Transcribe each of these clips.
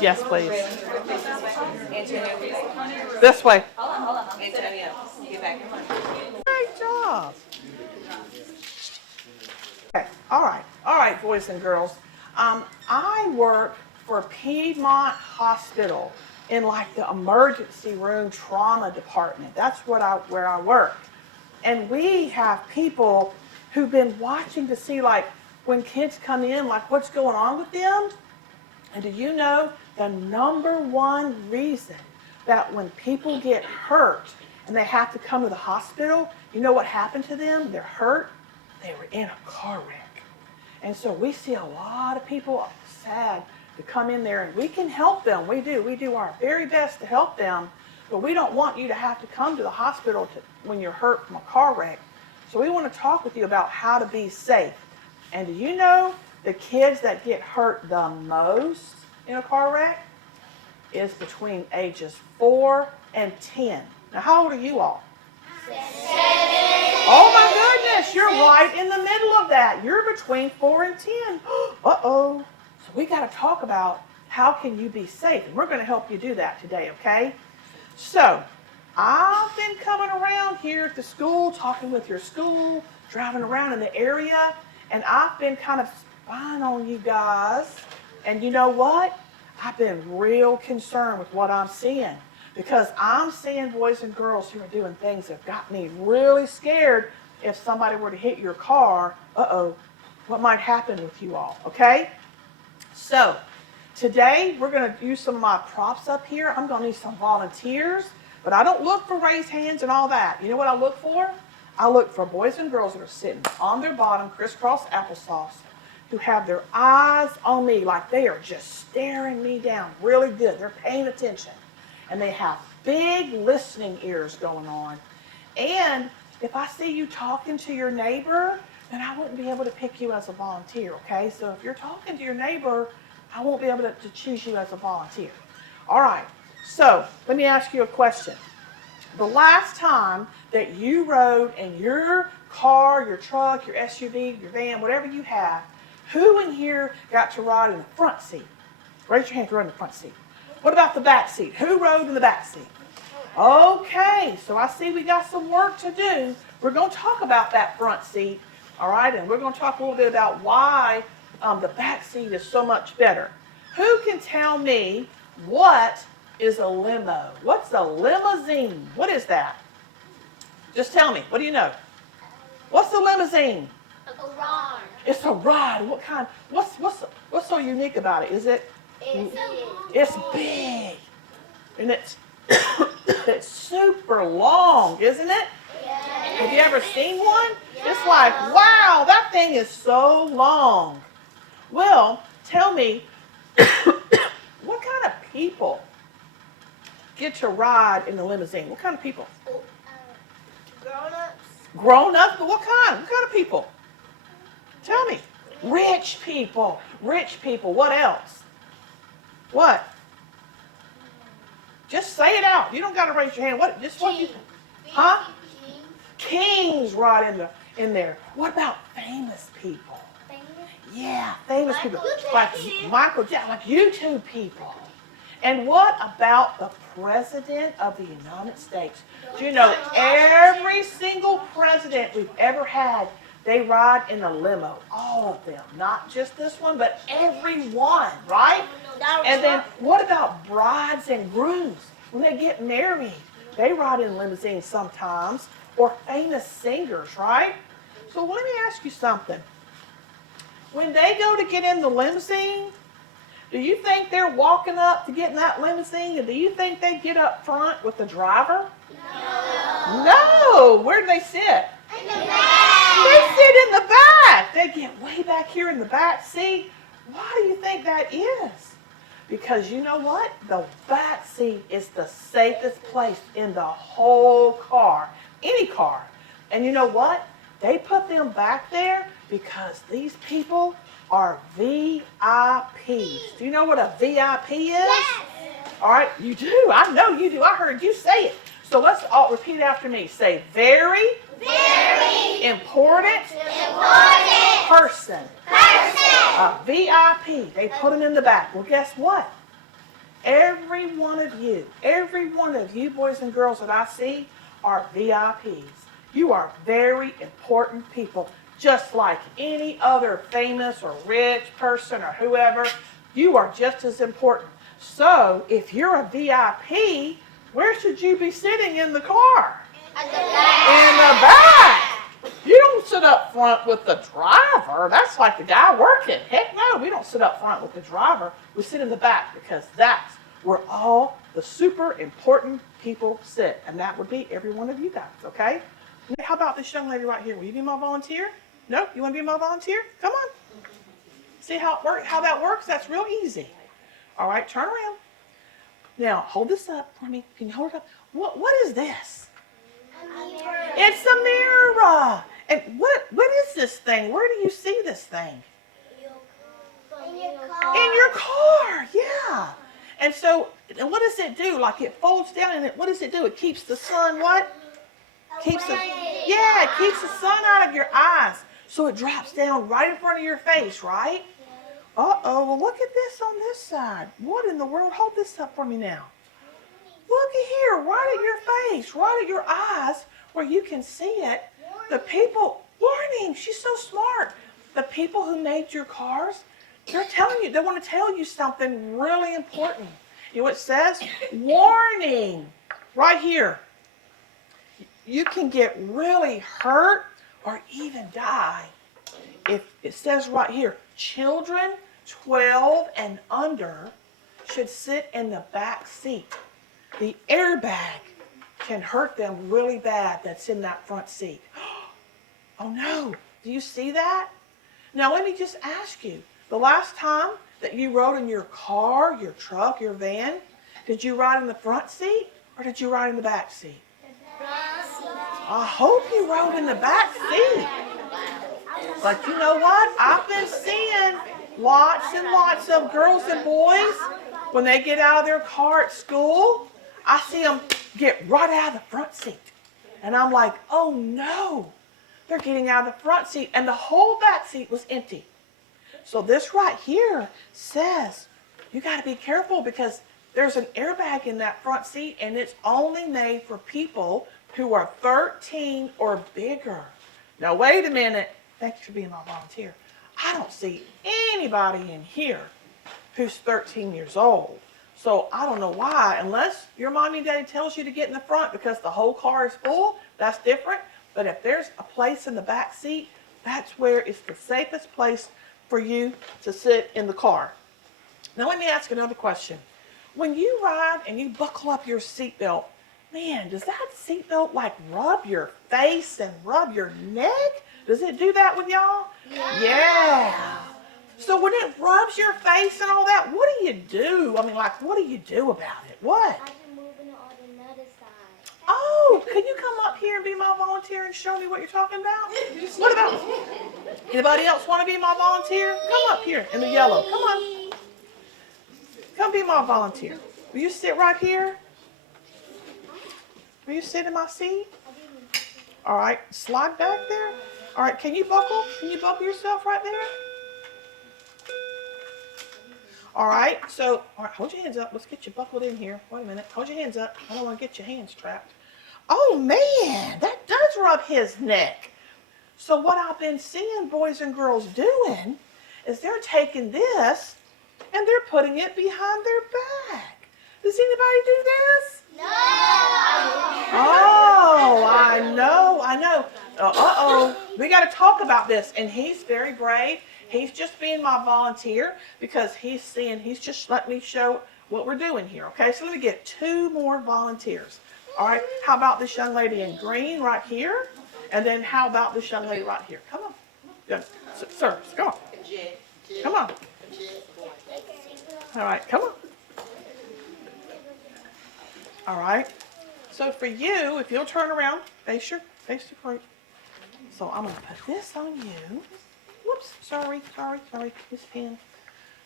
Yes, please. This way. Great job. Okay. All right, boys and girls. I work for Piedmont Hospital in like the emergency room trauma department. That's where I work. And we have people who've been watching to see like when kids come in, like what's going on with them. And do you know the number one reason that when people get hurt and they have to come to the hospital, you know what happened to them? They're hurt. They were in a car wreck. And so we see a lot of people sad to come in there, and we can help them. We do. We do our very best to help them, but we don't want you to have to come to the hospital when you're hurt from a car wreck. So we want to talk with you about how to be safe. And do you know the kids that get hurt the most in a car wreck is between ages 4 and 10. Now, how old are you all? 7. Oh my goodness, you're right in the middle of that. You're between 4 and 10. Uh-oh. So we got to talk about how can you be safe. And we're going to help you do that today, okay? So, I've been coming around here at the school, talking with your school, driving around in the area, and I've been kind of spying on you guys. And you know what? I've been real concerned with what I'm seeing, because I'm seeing boys and girls who are doing things that got me really scared. If somebody were to hit your car, what might happen with you all, okay? So, today we're going to use some of my props up here. I'm going to need some volunteers, but I don't look for raised hands and all that. You know what I look for? I look for boys and girls that are sitting on their bottom, crisscross applesauce, who have their eyes on me like they are just staring me down really good. They're paying attention. And they have big listening ears going on. And if I see you talking to your neighbor, then I wouldn't be able to pick you as a volunteer, okay? So if you're talking to your neighbor, I won't be able to choose you as a volunteer. All right, so let me ask you a question. The last time that you rode in your car, your truck, your SUV, your van, whatever you have, who in here got to ride in the front seat? Raise your hand if you rode in the front seat. What about the back seat? Who rode in the back seat? Okay, so I see we got some work to do. We're going to talk about that front seat, all right? And we're going to talk a little bit about why the back seat is so much better. Who can tell me what is a limo? What's a limousine? What is that? Just tell me. What do you know? What's a limousine? A ride. It's a ride. What kind? What's so unique about it? Is it? It's big, and it's it's super long, isn't it? Yes. Have you ever seen one? Yes. It's like, wow, that thing is so long. Well, tell me, what kind of people get to ride in the limousine? What kind of people? Grown-ups. Grown-ups? But what kind? What kind of people? Tell me. Rich people. Rich people. What else? What? Just say it out. You don't got to raise your hand. What? Just what you? Huh? Kings ride in there. What about famous people? Yeah, famous people. Like Michael Jackson, like YouTube people. And what about the President of the United States? Do you know every single president we've ever had, they ride in a limo. All of them. Not just this one, but every one, right? And then what about brides and grooms? When they get married, they ride in limousines sometimes. Or famous singers, right? So let me ask you something. When they go to get in the limousine, do you think they're walking up to get in that limousine? And do you think they get up front with the driver? No. No. Where do they sit? In the back. They sit in the back. They get way back here in the back seat. Why do you think that is? Because you know what? The back seat is the safest place in the whole car. Any car. And you know what? They put them back there because these people are VIPs. Do you know what a VIP is? Yes. All right, you do. I know you do. I heard you say it. So let's all repeat after me. Say very, Very important, important person. person. A VIP. They put them in the back. Well, guess what? every one of you boys and girls that I see are VIPs. You are very important people, just like any other famous or rich person or whoever. You are just as important. So if you're a VIP, where should you be sitting in the car? At the back. In the back. You don't sit up front with the driver. That's like the guy working. Heck no, we don't sit up front with the driver. We sit in the back because that's where all the super important people sit. And that would be every one of you guys, okay? How about this young lady right here? Will you be my volunteer? No? You want to be my volunteer? Come on. See how that works? That's real easy. All right, turn around. Now, hold this up for me. Can you hold it up? What is this? It's a mirror. And what is this thing? Where do you see this thing? In your car. In your car, yeah. And so, and what does it do? Like it folds down and what does it do? It keeps the sun what? Keeps the sun out of your eyes. So it drops down right in front of your face, right? Uh-oh, well look at this on this side. What in the world? Hold this up for me now. Look at here, right at your face, right at your eyes where you can see it. The people, warning, she's so smart. The people who made your cars, they're telling you, they want to tell you something really important. You know what it says? Warning, right here. You can get really hurt or even die if it says right here, children 12 and under should sit in the back seat. The airbag can hurt them really bad that's in that front seat. Oh no, do you see that? Now let me just ask you, the last time that you rode in your car, your truck, your van, did you ride in the front seat or did you ride in the back seat? I hope you rode in the back seat. But you know what? I've been seeing lots and lots of girls and boys, when they get out of their car at school, I see them get right out of the front seat. And I'm like, oh no, they're getting out of the front seat. And the whole back seat was empty. So this right here says, you got to be careful because there's an airbag in that front seat and it's only made for people who are 13 or bigger. Now wait a minute. Thank you for being my volunteer. I don't see anybody in here who's 13 years old. So I don't know why, unless your mommy and daddy tells you to get in the front because the whole car is full, that's different. But if there's a place in the back seat, that's where it's the safest place for you to sit in the car. Now let me ask another question. When you ride and you buckle up your seatbelt, man, does that seatbelt like rub your face and rub your neck? Does it do that with y'all? Yeah. So when it rubs your face and all that, what do you do? I mean, like, what do you do about it? What? I've been moving it on another side. Oh, can you come up here and be my volunteer and show me what you're talking about? What about, anybody else want to be my volunteer? Come up here in the yellow. Come on. Come be my volunteer. Will you sit right here? Will you sit in my seat? All right, slide back there. All right, can you buckle? Can you buckle yourself right there? All right, so, all right, hold your hands up. Let's get you buckled in here. Wait a minute. Hold your hands up. I don't want to get your hands trapped. Oh, man, that does rub his neck. So what I've been seeing boys and girls doing is they're taking this and they're putting it behind their back. Does anybody do this? No! Oh, I know. Uh-oh. We got to talk about this. And he's very brave. He's just being my volunteer because he's just letting me show what we're doing here. Okay, so let me get 2 more volunteers. All right, how about this young lady in green right here? And then how about this young lady right here? Come on. Good. Sir, come on. Come on. All right, come on. All right. So for you, if you'll turn around, face the front. So I'm going to put this on you. Whoops, sorry, this pen.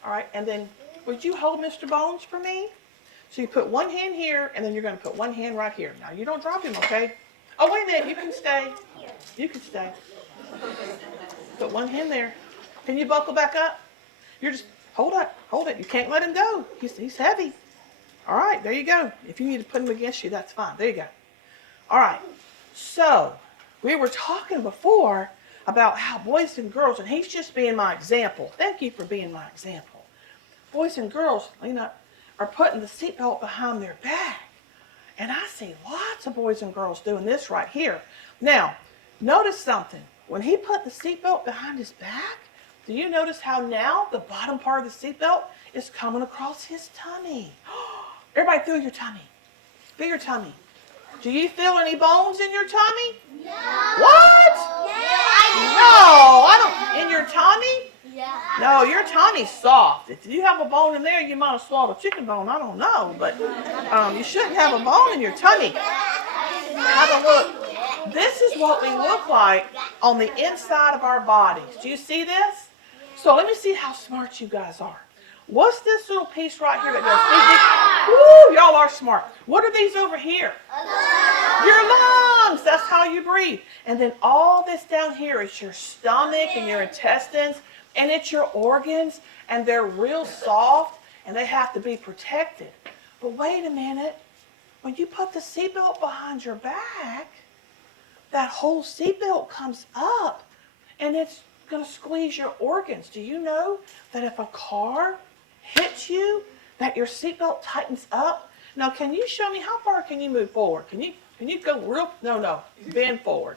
All right, and then would you hold Mr. Bones for me? So you put one hand here, and then you're going to put one hand right here. Now, you don't drop him, okay? Oh, wait a minute, you can stay. You can stay. Put one hand there. Can you buckle back up? You're just, hold it. You can't let him go. He's heavy. All right, there you go. If you need to put them against you, that's fine. There you go. All right. So we were talking before about how boys and girls, and he's just being my example. Thank you for being my example. Boys and girls, are putting the seatbelt behind their back. And I see lots of boys and girls doing this right here. Now, notice something. When he put the seatbelt behind his back, do you notice how now the bottom part of the seatbelt is coming across his tummy? Everybody feel your tummy. Feel your tummy. Do you feel any bones in your tummy? No. What? No, I don't. In your tummy? Yeah. No, your tummy's soft. If you have a bone in there, you might have swallowed a chicken bone. I don't know, but you shouldn't have a bone in your tummy. Have a look. This is what we look like on the inside of our bodies. Do you see this? So let me see how smart you guys are. What's this little piece right here that goes? Woo, y'all are smart. What are these over here? Your lungs. That's how you breathe. And then all this down here is your stomach and your intestines, and it's your organs, and they're real soft, and they have to be protected. But wait a minute. When you put the seatbelt behind your back, that whole seatbelt comes up, and it's going to squeeze your organs. Do you know that if a car hits you, that your seatbelt tightens up? Now, can you show me how far can you move forward? Can you go real? No. Bend forward.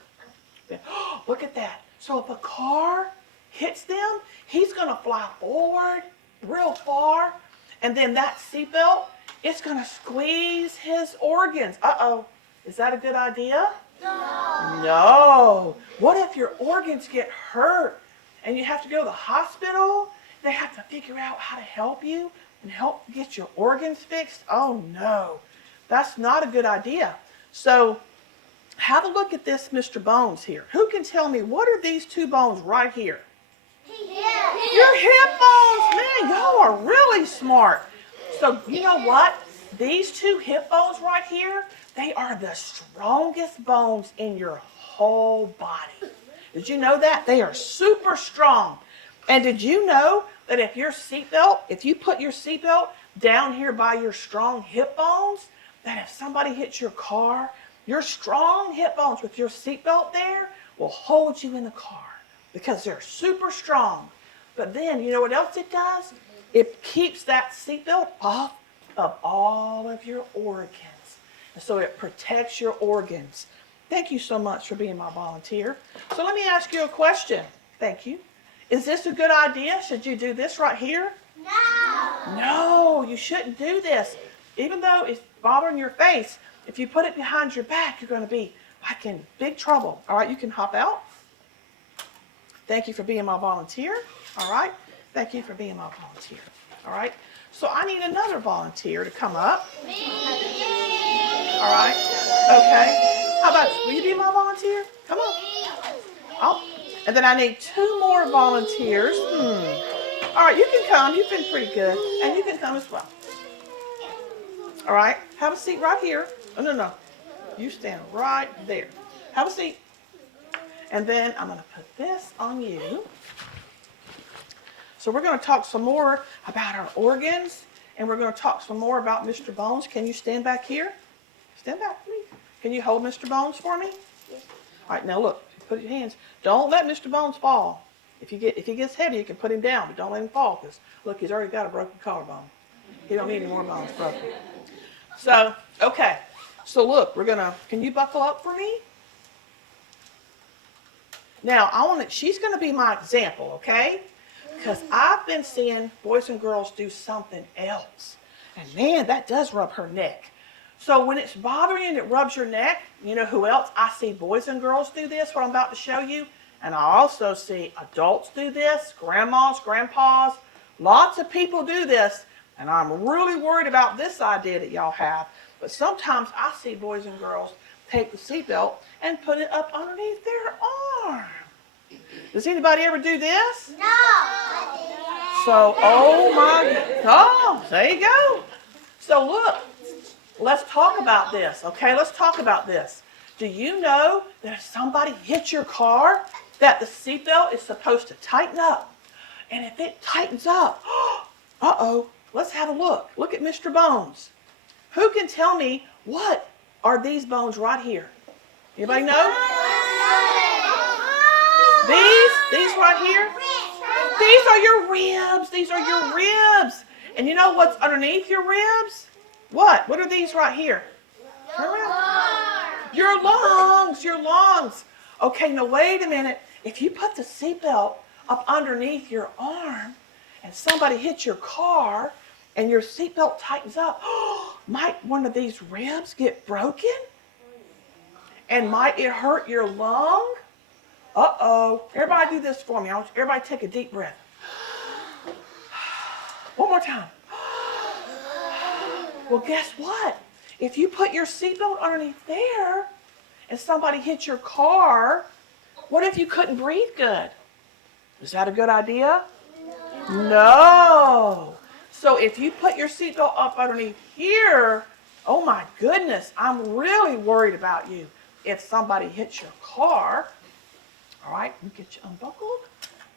Look at that. So if a car hits them, he's going to fly forward real far, and then that seatbelt, it's going to squeeze his organs. Uh-oh. Is that a good idea? No. What if your organs get hurt and you have to go to the hospital? They have to figure out how to help you and help get your organs fixed? Oh, no. That's not a good idea. So have a look at this Mr. Bones here. Who can tell me, what are these two bones right here? Your hip bones. Man, y'all are really smart. So you know what? These two hip bones right here, they are the strongest bones in your whole body. Did you know that? They are super strong. And did you know that if you put your seatbelt down here by your strong hip bones, that if somebody hits your car, your strong hip bones with your seatbelt there will hold you in the car because they're super strong. But then, you know what else it does? It keeps that seatbelt off of all of your organs. And so it protects your organs. Thank you so much for being my volunteer. So let me ask you a question. Thank you. Is this a good idea? Should you do this right here? No. No, you shouldn't do this. Even though it's bothering your face, if you put it behind your back, you're going to be like in big trouble. All right, you can hop out. Thank you for being my volunteer. All right. Thank you for being my volunteer. All right. So I need another volunteer to come up. Me. All right. Okay. How about, will you be my volunteer? Come on. And then I need two more volunteers. All right, you can come. You've been pretty good. And you can come as well. All right. Have a seat right here. Oh, no. You stand right there. Have a seat. And then I'm going to put this on you. So we're going to talk some more about our organs, and we're going to talk some more about Mr. Bones. Can you stand back here? Stand back, please. Can you hold Mr. Bones for me? Yes. All right, now look, put your hands. Don't let Mr. Bones fall. If he gets heavy, you can put him down, but don't let him fall, because look, he's already got a broken collarbone. He don't need any more bones broken. So, okay. So look, can you buckle up for me? Now, she's going to be my example, okay? Because I've been seeing boys and girls do something else. And man, that does rub her neck. So when it's bothering you and it rubs your neck, you know who else? I see boys and girls do this, what I'm about to show you. And I also see adults do this, grandmas, grandpas. Lots of people do this. And I'm really worried about this idea that y'all have. But sometimes I see boys and girls take the seatbelt and put it up underneath their arm. Does anybody ever do this? No. So, there you go. So look, let's talk about this, okay? Let's talk about this. Do you know that if somebody hits your car, that the seatbelt is supposed to tighten up? And if it tightens up, let's have a look. Look at Mr. Bones. Who can tell me what are these bones right here? Anybody know? These right here? These are your ribs. These are your ribs. And you know what's underneath your ribs? What? What are these right here? Your lungs. Your lungs. Okay, now wait a minute. If you put the seatbelt up underneath your arm and somebody hits your car and your seatbelt tightens up, might one of these ribs get broken? And might it hurt your lung? Uh-oh. Everybody do this for me. I want everybody take a deep breath. One more time. Well, guess what? If you put your seatbelt underneath there and somebody hit your car, what if you couldn't breathe good? Is that a good idea? No. So if you put your seatbelt up underneath here, oh my goodness, I'm really worried about you. If somebody hits your car, all right, let me get you unbuckled.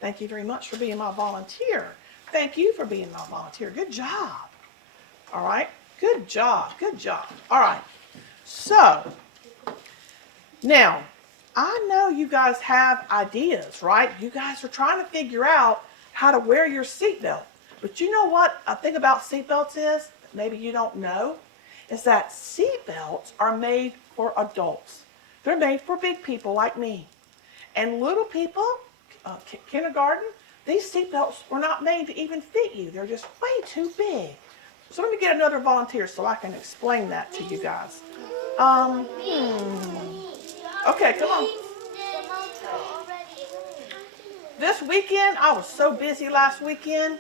Thank you very much for being my volunteer. Thank you for being my volunteer. Good job. All right, good job, good job. All right, so now I know you guys have ideas, right? You guys are trying to figure out how to wear your seatbelt. But you know what a thing about seatbelts is, maybe you don't know, is that seatbelts are made for adults. They're made for big people like me. And little people, kindergarten, these seatbelts were not made to even fit you. They're just way too big. So let me get another volunteer so I can explain that to you guys. Okay, come on. This weekend, I was so busy last weekend.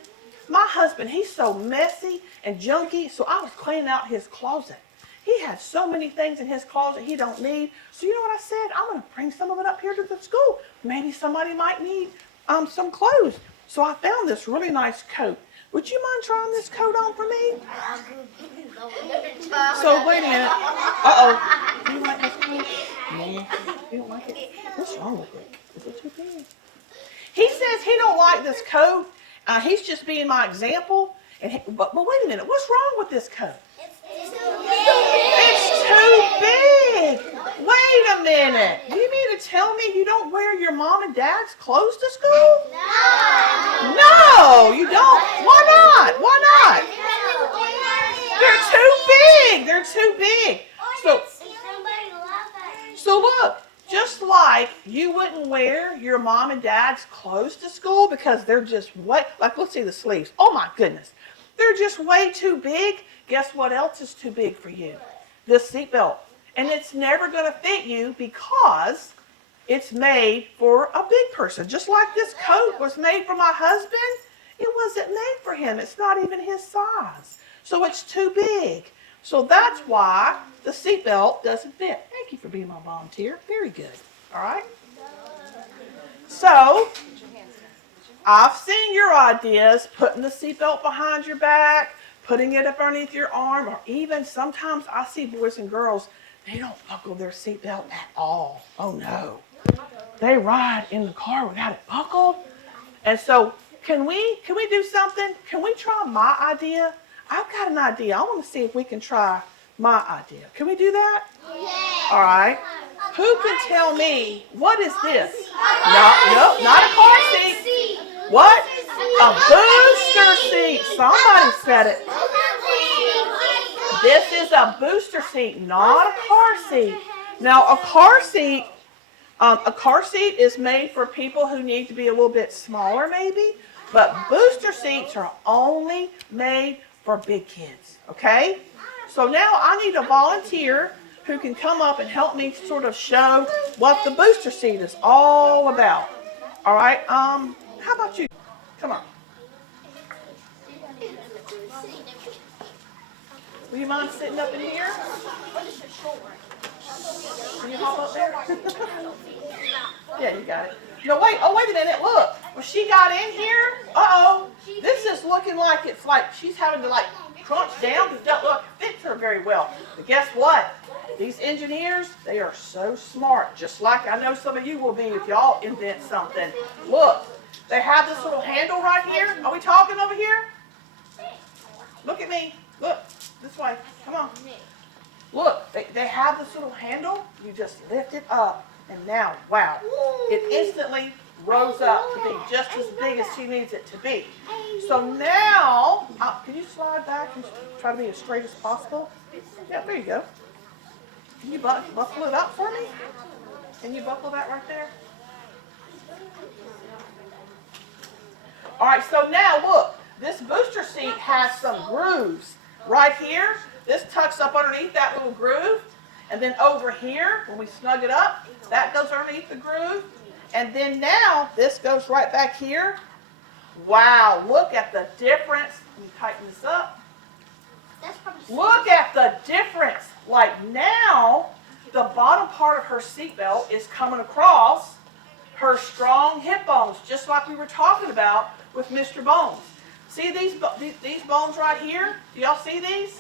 My husband, he's so messy and junky, so I was cleaning out his closet. He had so many things in his closet he don't need. So you know what I said? I'm going to bring some of it up here to the school. Maybe somebody might need some clothes. So I found this really nice coat. Would you mind trying this coat on for me? So wait a minute. Uh-oh. Do you like this coat? No. You don't like it? What's wrong with it? Is it too big? He says he don't like this coat. He's just being my example. But wait a minute. What's wrong with this coat? It's too big. Wait a minute. You mean to tell me you don't wear your mom and dad's clothes to school? No, you don't. Why not? Why not? They're too big. They're too big. So look, just like you wouldn't wear your mom and dad's clothes to school because they're just way, like let's see the sleeves. Oh my goodness. They're just way too big. Guess what else is too big for you? This seatbelt. And it's never going to fit you because it's made for a big person. Just like this coat was made for my husband, it wasn't made for him. It's not even his size. So it's too big. So that's why the seatbelt doesn't fit. Thank you for being my volunteer. Very good. All right? So I've seen your ideas, putting the seatbelt behind your back, putting it up underneath your arm, or even sometimes I see boys and girls, they don't buckle their seatbelt at all. Oh no. They ride in the car without it buckled. And so can we do something? Can we try my idea? I've got an idea. I want to see if we can try my idea. Can we do that? Yeah. All right. Who can tell me what is this? No, not a car seat. What? A booster seat. Somebody said it. This is a booster seat, not a car seat. Now, a car seat is made for people who need to be a little bit smaller, maybe. But booster seats are only made for big kids. Okay? So now I need a volunteer who can come up and help me sort of show what the booster seat is all about. All right? How about you? Come on. Will you mind sitting up in here? Can you hop up there? Yeah, you got it. No, wait. Oh, wait a minute. Look. When she got in here, this is looking like it's like she's having to like crunch down because it doesn't look like it fits her very well. But guess what? These engineers, they are so smart. Just like I know some of you will be if y'all invent something. Look. They have this little handle right here. Are we talking over here? Look at me. Look, this way. Come on. Look, they have this little handle. You just lift it up. And now, wow, it instantly rose up to be just as big as she needs it to be. So now, can you slide back and try to be as straight as possible? Yeah, there you go. Can you buckle it up for me? Can you buckle that right there? All right, so now look, this booster seat has some grooves right here. This tucks up underneath that little groove. And then over here, when we snug it up, that goes underneath the groove. And then now, this goes right back here. Wow, look at the difference. Let me tighten this up. Look at the difference. Like now, the bottom part of her seatbelt is coming across her strong hip bones, just like we were talking about with Mr. Bones. See these bones right here? Do y'all see these?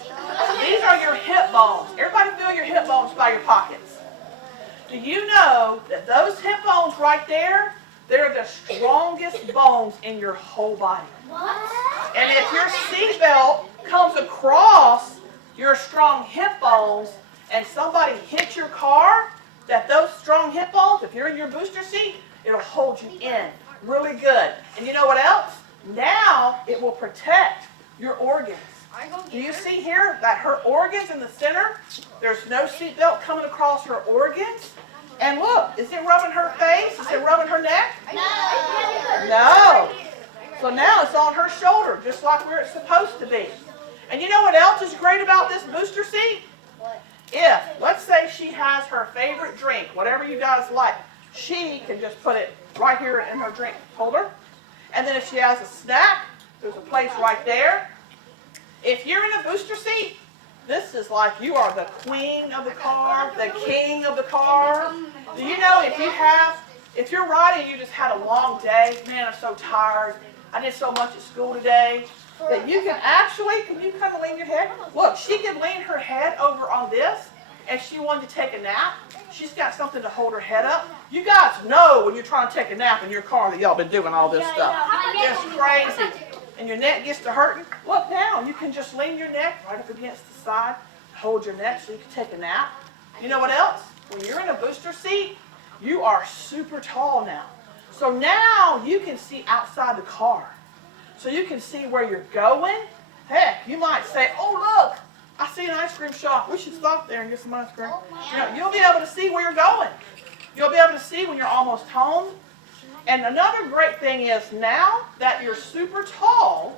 These are your hip bones. Everybody feel your hip bones by your pockets. Do you know that those hip bones right there, they're the strongest bones in your whole body? What? And if your seatbelt comes across your strong hip bones and somebody hits your car, that those strong hip bones, if you're in your booster seat, it'll hold you in really good. And you know what else? Now it will protect your organs. Do you see here that her organs in the center, there's no seatbelt coming across her organs? And look, is it rubbing her face? Is it rubbing her neck? No. So now it's on her shoulder, just like where it's supposed to be. And you know what else is great about this booster seat? If, let's say she has her favorite drink, whatever you guys like, she can just put it right here in her drink holder. And then if she has a snack, there's a place right there. If you're in a booster seat, this is like you are the queen of the car, the king of the car. Do you know if you're riding, you just had a long day, man, I'm so tired, I did so much at school today, that you can you kind of lean your head? Look, she can lean her head over on this, and she wanted to take a nap. She's got something to hold her head up. You guys know when you're trying to take a nap in your car that y'all been doing all this stuff. It's crazy. And your neck gets to hurting. Look now, you can just lean your neck right up against the side, hold your neck so you can take a nap. You know what else? When you're in a booster seat, you are super tall now. So now you can see outside the car. So you can see where you're going. Heck, you might say, oh look, I see an ice cream shop. We should stop there and get some ice cream. You know, you'll be able to see where you're going. You'll be able to see when you're almost home. And another great thing is now that you're super tall,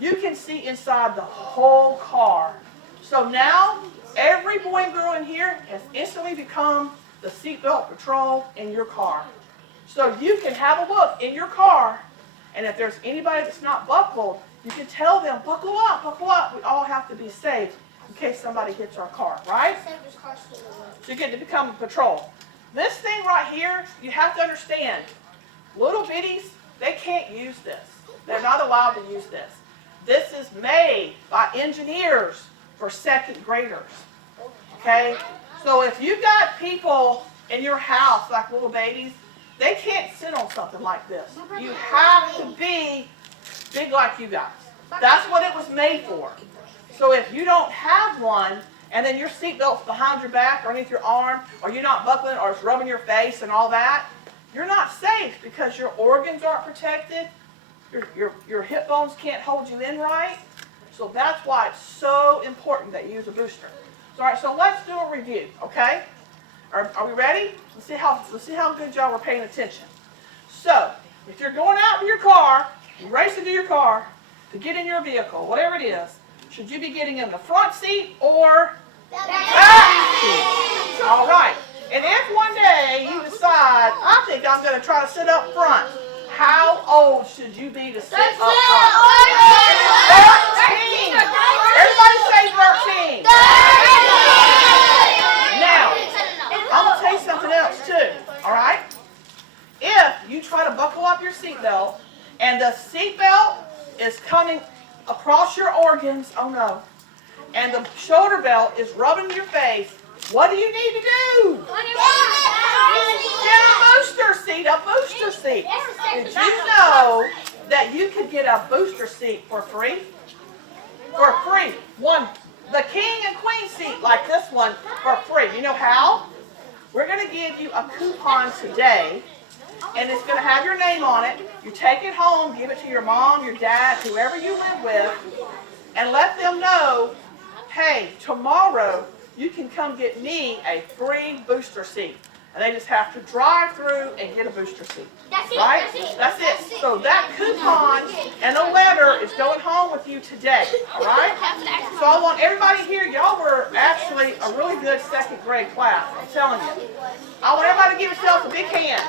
you can see inside the whole car. So now every boy and girl in here has instantly become the seatbelt patrol in your car. So you can have a look in your car, and if there's anybody that's not buckled, you can tell them, buckle up, buckle up. We all have to be safe in case somebody hits our car, right? So you get to become a patrol. This thing right here, you have to understand, little bitties, they can't use this. They're not allowed to use this. This is made by engineers for second graders, okay? So if you've got people in your house, like little babies, they can't sit on something like this. You have to be big like you guys. That's what it was made for. So if you don't have one, and then your seatbelt's behind your back or underneath your arm, or you're not buckling, or it's rubbing your face and all that, you're not safe because your organs aren't protected. Your hip bones can't hold you in right. So that's why it's so important that you use a booster. So, all right, so let's do a review, okay? Are we ready? Let's see how good y'all were paying attention. So, if you're going out in your car, you're racing to your car to get in your vehicle, whatever it is, should you be getting in the front seat or back seat? All right. And if one day you decide, I think I'm going to try to sit up front, how old should you be to sit up front? 13. Everybody say 13. Now, I'm going to tell you something else too, all right? If you try to buckle up your seatbelt and the seatbelt is coming across your organs, oh no, and the shoulder belt is rubbing your face, what do you need to do? Get a booster seat, a booster seat. Did you know that you could get a booster seat for free? for free. One, the king and queen seat like this one for free. You know how? We're going to give you a coupon today, and it's going to have your name on it. You take it home, give it to your mom, your dad, whoever you live with, and let them know, hey, tomorrow you can come get me a free booster seat. And they just have to drive through and get a booster seat. That's it. Right? That's it. That's it. So that coupon and a letter is going home with you today. All right? So I want everybody here, y'all were actually a really good second grade class. I'm telling you. I want everybody to give yourselves a big hand.